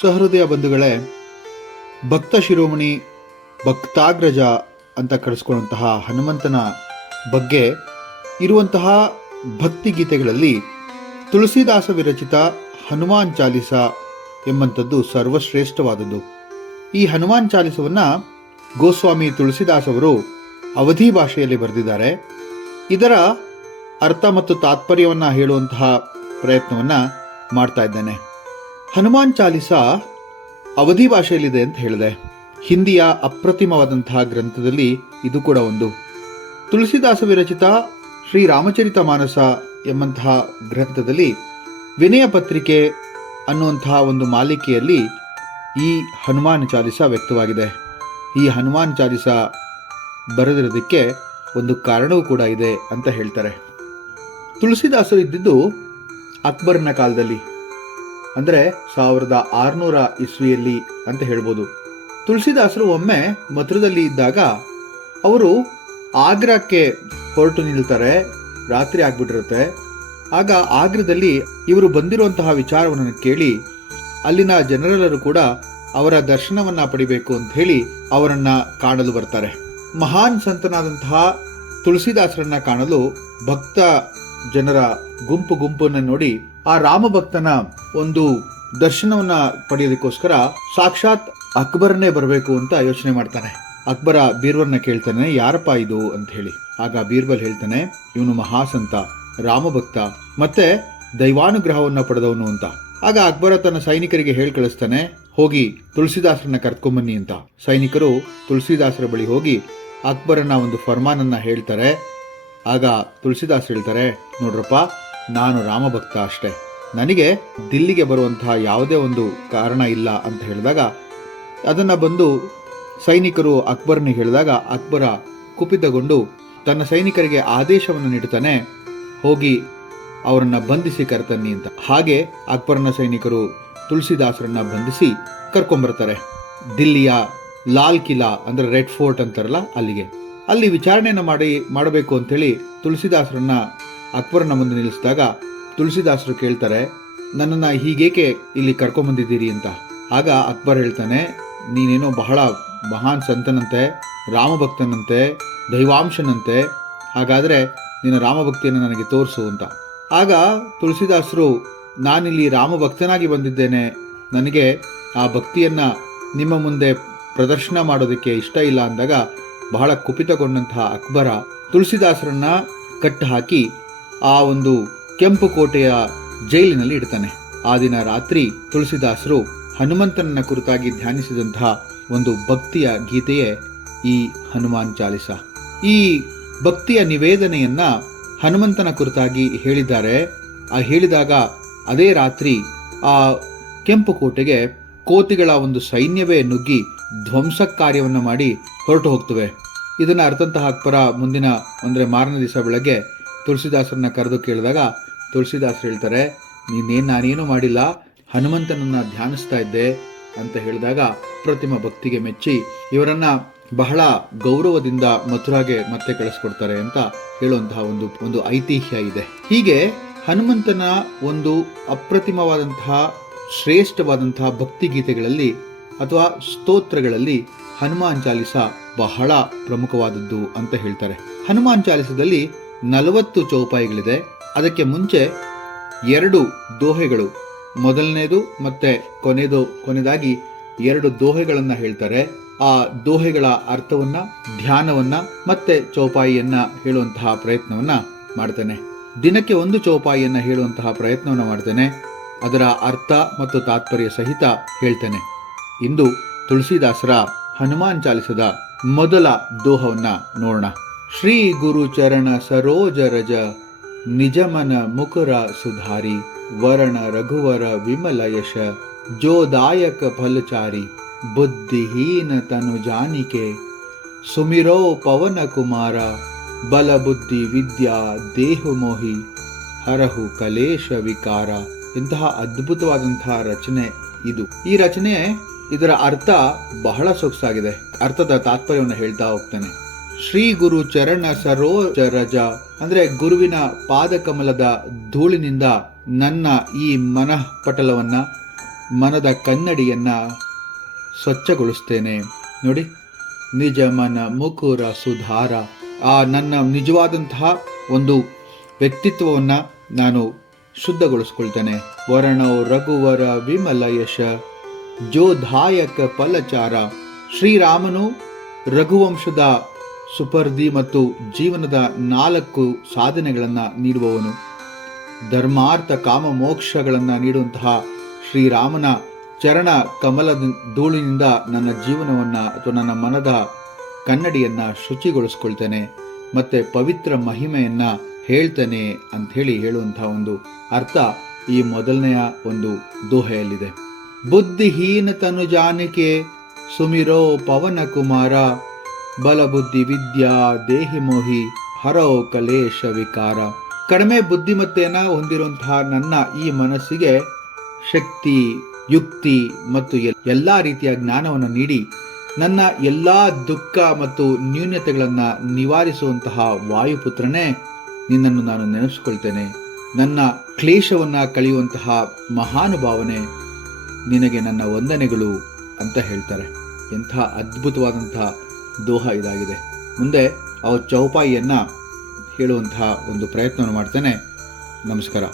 ಸಹೃದಯ ಬಂಧುಗಳೇ, ಭಕ್ತ ಶಿರೋಮಣಿ ಭಕ್ತಾಗ್ರಜ ಅಂತ ಕರೆಸ್ಕೊಳ್ಳುವಂತಹ ಹನುಮಂತನ ಬಗ್ಗೆ ಇರುವಂತಹ ಭಕ್ತಿ ಗೀತೆಗಳಲ್ಲಿ ತುಳಸಿದಾಸ ವಿರಚಿತ ಹನುಮಾನ್ ಚಾಲಿಸ ಎಂಬಂಥದ್ದು ಸರ್ವಶ್ರೇಷ್ಠವಾದದ್ದು. ಈ ಹನುಮಾನ್ ಚಾಲಿಸವನ್ನು ಗೋಸ್ವಾಮಿ ತುಳಸಿದಾಸ್ ಅವರು ಅವಧಿ ಭಾಷೆಯಲ್ಲಿ ಬರೆದಿದ್ದಾರೆ. ಇದರ ಅರ್ಥ ಮತ್ತು ತಾತ್ಪರ್ಯವನ್ನು ಹೇಳುವಂತಹ ಪ್ರಯತ್ನವನ್ನು ಮಾಡ್ತಾ ಇದ್ದೇನೆ. ಹನುಮಾನ್ ಚಾಲಿಸ ಅವಧಿ ಭಾಷೆಯಲ್ಲಿದೆ ಅಂತ ಹೇಳಿದೆ. ಹಿಂದಿಯ ಅಪ್ರತಿಮವಾದಂತಹ ಗ್ರಂಥದಲ್ಲಿ ಇದು ಕೂಡ ಒಂದು. ತುಳಸಿದಾಸ ವಿರಚಿತ ಶ್ರೀ ರಾಮಚರಿತ ಮಾನಸ ಎಂಬಂತಹ ಗ್ರಂಥದಲ್ಲಿ ವಿನಯ ಪತ್ರಿಕೆ ಅನ್ನುವಂತಹ ಒಂದು ಮಾಲಿಕೆಯಲ್ಲಿ ಈ ಹನುಮಾನ್ ಚಾಲಿಸ ವ್ಯಕ್ತವಾಗಿದೆ. ಈ ಹನುಮಾನ್ ಚಾಲಿಸ ಬರೆದಿರೋದಕ್ಕೆ ಒಂದು ಕಾರಣವೂ ಕೂಡ ಇದೆ ಅಂತ ಹೇಳ್ತಾರೆ. ತುಳಸಿದಾಸರು ಇದ್ದಿದ್ದು ಅಕ್ಬರ್ನ ಕಾಲದಲ್ಲಿ, ಅಂದರೆ 1600 ಇಸ್ವಿಯಲ್ಲಿ ಅಂತ ಹೇಳ್ಬೋದು. ತುಳಸಿದಾಸರು ಒಮ್ಮೆ ಮಥುರದಲ್ಲಿ ಇದ್ದಾಗ ಅವರು ಆಗ್ರಾಕ್ಕೆ ಹೊರಟು ನಿಲ್ತಾರೆ. ರಾತ್ರಿ ಆಗ್ಬಿಟ್ಟಿರುತ್ತೆ. ಆಗ ಆಗ್ರಾದಲ್ಲಿ ಇವರು ಬಂದಿರುವಂತಹ ವಿಚಾರವನ್ನು ಕೇಳಿ ಅಲ್ಲಿನ ಜನರೆಲ್ಲರೂ ಕೂಡ ಅವರ ದರ್ಶನವನ್ನ ಪಡಿಬೇಕು ಅಂತ ಹೇಳಿ ಅವರನ್ನ ಕಾಣಲು ಬರ್ತಾರೆ. ಮಹಾನ್ ಸಂತನಾದಂತಹ ತುಳಸಿದಾಸರನ್ನ ಕಾಣಲು ಭಕ್ತ ಜನರ ಗುಂಪನ್ನು ನೋಡಿ ಆ ರಾಮಭಕ್ತನ ಒಂದು ದರ್ಶನವನ್ನ ಪಡೆಯೋದಕ್ಕೋಸ್ಕರ ಸಾಕ್ಷಾತ್ ಅಕ್ಬರನ್ನೇ ಬರಬೇಕು ಅಂತ ಯೋಚನೆ ಮಾಡ್ತಾನೆ. ಅಕ್ಬರ ಬೀರ್ಬಲ್ನ ಕೇಳ್ತಾನೆ, ಯಾರಪ್ಪ ಇದು ಅಂತ ಹೇಳಿ. ಆಗ ಬೀರ್ಬಲ್ ಹೇಳ್ತಾನೆ, ಇವನು ಮಹಾಸಂತ, ರಾಮಭಕ್ತ, ಮತ್ತೆ ದೈವಾನುಗ್ರಹವನ್ನ ಪಡೆದವನು ಅಂತ. ಆಗ ಅಕ್ಬರ ತನ್ನ ಸೈನಿಕರಿಗೆ ಹೇಳಿ ಕಳಿಸ್ತಾನೆ, ಹೋಗಿ ತುಳಸಿದಾಸರನ್ನ ಕರ್ಕೊಂಬನ್ನಿ ಅಂತ. ಸೈನಿಕರು ತುಳಸಿದಾಸರ ಬಳಿ ಹೋಗಿ ಅಕ್ಬರನ ಒಂದು ಫರ್ಮಾನನ್ನ ಹೇಳ್ತಾರೆ. ಆಗ ತುಳಸಿದಾಸ್ ಹೇಳ್ತಾರೆ, ನೋಡ್ರಪ್ಪ, ನಾನು ರಾಮಭಕ್ತ ಅಷ್ಟೇ, ನನಗೆ ದಿಲ್ಲಿಗೆ ಬರುವಂತಹ ಯಾವುದೇ ಒಂದು ಕಾರಣ ಇಲ್ಲ ಅಂತ ಹೇಳಿದಾಗ ಅದನ್ನ ಬಂದು ಸೈನಿಕರು ಅಕ್ಬರ್ನಿಗೆ ಹೇಳಿದಾಗ ಅಕ್ಬರ ಕುಪಿತಗೊಂಡು ತನ್ನ ಸೈನಿಕರಿಗೆ ಆದೇಶವನ್ನು ನೀಡುತ್ತಾನೆ, ಹೋಗಿ ಅವರನ್ನ ಬಂಧಿಸಿ ಕರ್ತನ್ನಿ ಅಂತ. ಹಾಗೆ ಅಕ್ಬರನ ಸೈನಿಕರು ತುಳಸಿದಾಸರನ್ನ ಬಂಧಿಸಿ ಕರ್ಕೊಂಡ್ಬರ್ತಾರೆ ದಿಲ್ಲಿಯ ಲಾಲ್ ಕಿಲಾ, ಅಂದ್ರೆ ರೆಡ್ ಫೋರ್ಟ್ ಅಂತಾರಲ್ಲ ಅಲ್ಲಿಗೆ. ಅಲ್ಲಿ ವಿಚಾರಣೆಯನ್ನು ಮಾಡಬೇಕು ಅಂತೇಳಿ ತುಳಸಿದಾಸರನ್ನ ಅಕ್ಬರನ ಮುಂದೆ ನಿಲ್ಲಿಸಿದಾಗ ತುಳಸಿದಾಸರು ಕೇಳ್ತಾರೆ, ನನ್ನನ್ನು ಹೀಗೇಕೆ ಇಲ್ಲಿ ಕರ್ಕೊಂಬಂದಿದ್ದೀರಿ ಅಂತ. ಆಗ ಅಕ್ಬರ್ ಹೇಳ್ತಾನೆ, ನೀನೇನೋ ಬಹಳ ಮಹಾನ್ ಸಂತನಂತೆ, ರಾಮಭಕ್ತನಂತೆ, ದೈವಾಂಶನಂತೆ, ಹಾಗಾದರೆ ನಿನ್ನ ರಾಮಭಕ್ತಿಯನ್ನು ನನಗೆ ತೋರಿಸು ಅಂತ. ಆಗ ತುಳಸಿದಾಸರು, ನಾನಿಲ್ಲಿ ರಾಮಭಕ್ತನಾಗಿ ಬಂದಿದ್ದೇನೆ, ನನಗೆ ಆ ಭಕ್ತಿಯನ್ನು ನಿಮ್ಮ ಮುಂದೆ ಪ್ರದರ್ಶನ ಮಾಡೋದಕ್ಕೆ ಇಷ್ಟ ಇಲ್ಲ ಅಂದಾಗ ಬಹಳ ಕುಪಿತಗೊಂಡಂತಹ ಅಕ್ಬರ ತುಳಸಿದಾಸರನ್ನ ಕಟ್ಟು ಹಾಕಿ ಆ ಒಂದು ಕೆಂಪು ಕೋಟೆಯ ಜೈಲಿನಲ್ಲಿ ಇಡ್ತಾನೆ. ಆ ದಿನ ರಾತ್ರಿ ತುಳಸಿದಾಸರು ಹನುಮಂತನನ್ನ ಕುರಿತಾಗಿ ಧ್ಯಾನಿಸಿದಂತಹ ಒಂದು ಭಕ್ತಿಯ ಗೀತೆಯೇ ಈ ಹನುಮಾನ್ ಚಾಲಿಸ. ಈ ಭಕ್ತಿಯ ನಿವೇದನೆಯನ್ನ ಹನುಮಂತನ ಕುರಿತಾಗಿ ಹೇಳಿದ್ದಾರೆ. ಆ ಹೇಳಿದಾಗ ಅದೇ ರಾತ್ರಿ ಆ ಕೆಂಪು ಕೋಟೆಗೆ ಕೋತಿಗಳ ಒಂದು ಸೈನ್ಯವೇ ನುಗ್ಗಿ ಧ್ವಂಸ ಕಾರ್ಯವನ್ನು ಮಾಡಿ ಹೊರಟು ಹೋಗ್ತವೆ. ಇದನ್ನ ಅರ್ಥಂತಹ ಅಕ್ಬರ ಮುಂದಿನ ಅಂದರೆ ಮಾರನೇ ದಿವಸ ಬೆಳಗ್ಗೆ ತುಳಸಿದಾಸರನ್ನ ಕರೆದು ಕೇಳಿದಾಗ ತುಳಸಿದಾಸರು ಹೇಳ್ತಾರೆ, ನಾನೇನು ಮಾಡಿಲ್ಲ, ಹನುಮಂತನನ್ನ ಧ್ಯಾನಿಸ್ತಾ ಇದ್ದೆ ಅಂತ ಹೇಳಿದಾಗ ಪ್ರತಿಮ ಭಕ್ತಿಗೆ ಮೆಚ್ಚಿ ಇವರನ್ನ ಬಹಳ ಗೌರವದಿಂದ ಮಥುರಾಗೆ ಮತ್ತೆ ಕಳಿಸ್ಕೊಡ್ತಾರೆ ಅಂತ ಹೇಳುವಂತಹ ಒಂದು ಐತಿಹ್ಯ ಇದೆ. ಹೀಗೆ ಹನುಮಂತನ ಒಂದು ಅಪ್ರತಿಮವಾದಂತಹ ಶ್ರೇಷ್ಠವಾದಂತಹ ಭಕ್ತಿ ಗೀತೆಗಳಲ್ಲಿ ಅಥವಾ ಸ್ತೋತ್ರಗಳಲ್ಲಿ ಹನುಮಾನ್ ಚಾಲಿಸ ಬಹಳ ಪ್ರಮುಖವಾದದ್ದು ಅಂತ ಹೇಳ್ತಾರೆ. ಹನುಮಾನ್ ಚಾಲಿಸದಲ್ಲಿ 40 ಚೌಪಾಯಿಗಳಿದೆ. ಅದಕ್ಕೆ ಮುಂಚೆ 2 ದೋಹೆಗಳು, ಮೊದಲನೇದು ಮತ್ತೆ ಕೊನೆಯದಾಗಿ 2 ದೋಹೆಗಳನ್ನ ಹೇಳ್ತಾರೆ. ಆ ದೋಹೆಗಳ ಅರ್ಥವನ್ನ, ಧ್ಯಾನವನ್ನ ಮತ್ತೆ ಚೌಪಾಯಿಯನ್ನ ಹೇಳುವಂತಹ ಪ್ರಯತ್ನವನ್ನ ಮಾಡ್ತೇನೆ. ದಿನಕ್ಕೆ 1 ಚೌಪಾಯಿಯನ್ನ ಹೇಳುವಂತಹ ಪ್ರಯತ್ನವನ್ನ ಮಾಡ್ತೇನೆ. ಅದರ ಅರ್ಥ ಮತ್ತು ತಾತ್ಪರ್ಯ ಸಹಿತ ಹೇಳ್ತೇನೆ. ಇಂದು ತುಳಸಿದಾಸರ ಹನುಮಾನ್ ಚಾಲಿಸದ ಮೊದಲ ದೋಹವನ್ನ ನೋಡೋಣ. ಶ್ರೀ ಗುರು ಚರಣ ಸರೋಜ ರಜ ನಿಜಮನ ಮುಕುರ ಸುಧಾರಿ ವರಣ ರಘುವರ ವಿಮಲ ಯಶ ಜೋದಾಯಕ ಫಲಚಾರಿ ಬುದ್ಧಿಹೀನ ತನು ಜಾನಿಕೆ ಸುಮಿರೋ ಪವನ ಕುಮಾರ ಬಲ ಬುದ್ಧಿ ವಿದ್ಯಾ ದೇಹು ಮೋಹಿ ಹರಹು ಕಲೇಶ ವಿಕಾರ. ಇಂತಹ ಅದ್ಭುತವಾದಂತಹ ರಚನೆ ಇದು. ಈ ರಚನೆ, ಇದರ ಅರ್ಥ ಬಹಳ ಸೊಗಸಾಗಿದೆ. ಅರ್ಥದ ತಾತ್ಪರ್ಯವನ್ನು ಹೇಳ್ತಾ ಹೋಗ್ತಾನೆ. ಶ್ರೀ ಗುರು ಚರಣ ಸರೋಜ ರಜ ಅಂದ್ರೆ ಗುರುವಿನ ಪಾದಕಮಲದ ಧೂಳಿನಿಂದ ನನ್ನ ಈ ಮನಃಪಟಲವನ್ನ ಮನದ ಕನ್ನಡಿಯನ್ನು ಸ್ವಚ್ಛಗೊಳಿಸ್ತೇನೆ. ನೋಡಿ, ನಿಜ ಮನ ಮುಕುರ ಸುಧಾರ, ಆ ನನ್ನ ನಿಜವಾದಂತಹ ಒಂದು ವ್ಯಕ್ತಿತ್ವವನ್ನು ನಾನು ಶುದ್ಧಗೊಳಿಸ್ಕೊಳ್ತೇನೆ. ವರ್ಣೋ ರಘುವರ ವಿಮಲ ಯಶ ಜೋಧಾಯಕ ಫಲಚಾರ. ಶ್ರೀರಾಮನು ರಘುವಂಶದ ಸುಪರ್ದಿ ಮತ್ತು ಜೀವನದ 4 ಸಾಧನೆಗಳನ್ನು ನೀಡುವವನು. ಧರ್ಮಾರ್ಥ ಕಾಮ ಮೋಕ್ಷಗಳನ್ನು ನೀಡುವಂತಹ ಶ್ರೀರಾಮನ ಚರಣ ಕಮಲದ ಧೂಳಿನಿಂದ ನನ್ನ ಜೀವನವನ್ನು ಅಥವಾ ನನ್ನ ಮನದ ಕನ್ನಡಿಯನ್ನು ಶುಚಿಗೊಳಿಸ್ಕೊಳ್ತೇನೆ ಮತ್ತು ಪವಿತ್ರ ಮಹಿಮೆಯನ್ನು ಹೇಳ್ತೇನೆ ಅಂಥೇಳಿ ಹೇಳುವಂತಹ ಒಂದು ಅರ್ಥ ಈ ಮೊದಲನೆಯ ಒಂದು ದೋಹೆಯಲ್ಲಿದೆ. ಬುದ್ಧಿಹೀನ ತನು ಜಾನಿಕೆ ಸುಮಿರೋ ಪವನ ಕುಮಾರ, ಬಲಬುದ್ಧಿ ವಿದ್ಯಾ ದೇಹಿ ಮೋಹಿ ಹರೋ ಕಲೇಶ ವಿಕಾರ. ಕಡಿಮೆ ಬುದ್ಧಿಮತ್ತೆಯನ್ನು ಹೊಂದಿರುವಂತಹ ನನ್ನ ಈ ಮನಸ್ಸಿಗೆ ಶಕ್ತಿ, ಯುಕ್ತಿ ಮತ್ತು ಎಲ್ಲ ರೀತಿಯ ಜ್ಞಾನವನ್ನು ನೀಡಿ ನನ್ನ ಎಲ್ಲ ದುಃಖ ಮತ್ತು ನ್ಯೂನತೆಗಳನ್ನು ನಿವಾರಿಸುವಂತಹ ವಾಯುಪುತ್ರನೇ, ನಿನ್ನನ್ನು ನಾನು ನೆನೆಸ್ಕೊಳ್ತೇನೆ. ನನ್ನ ಕ್ಲೇಶವನ್ನು ಕಳೆಯುವಂತಹ ಮಹಾನುಭಾವನೆ, ನಿನಗೆ ನನ್ನ ವಂದನೆಗಳು ಅಂತ ಹೇಳ್ತಾರೆ. ಎಂಥ ಅದ್ಭುತವಾದಂತಹ ದೋಹ ಇದಾಗಿದೆ. ಮುಂದೆ ಅವ್ರ ಚೌಪಾಯಿಯನ್ನು ಹೇಳುವಂತಹ ಒಂದು ಪ್ರಯತ್ನವನ್ನು ಮಾಡ್ತೇನೆ. ನಮಸ್ಕಾರ.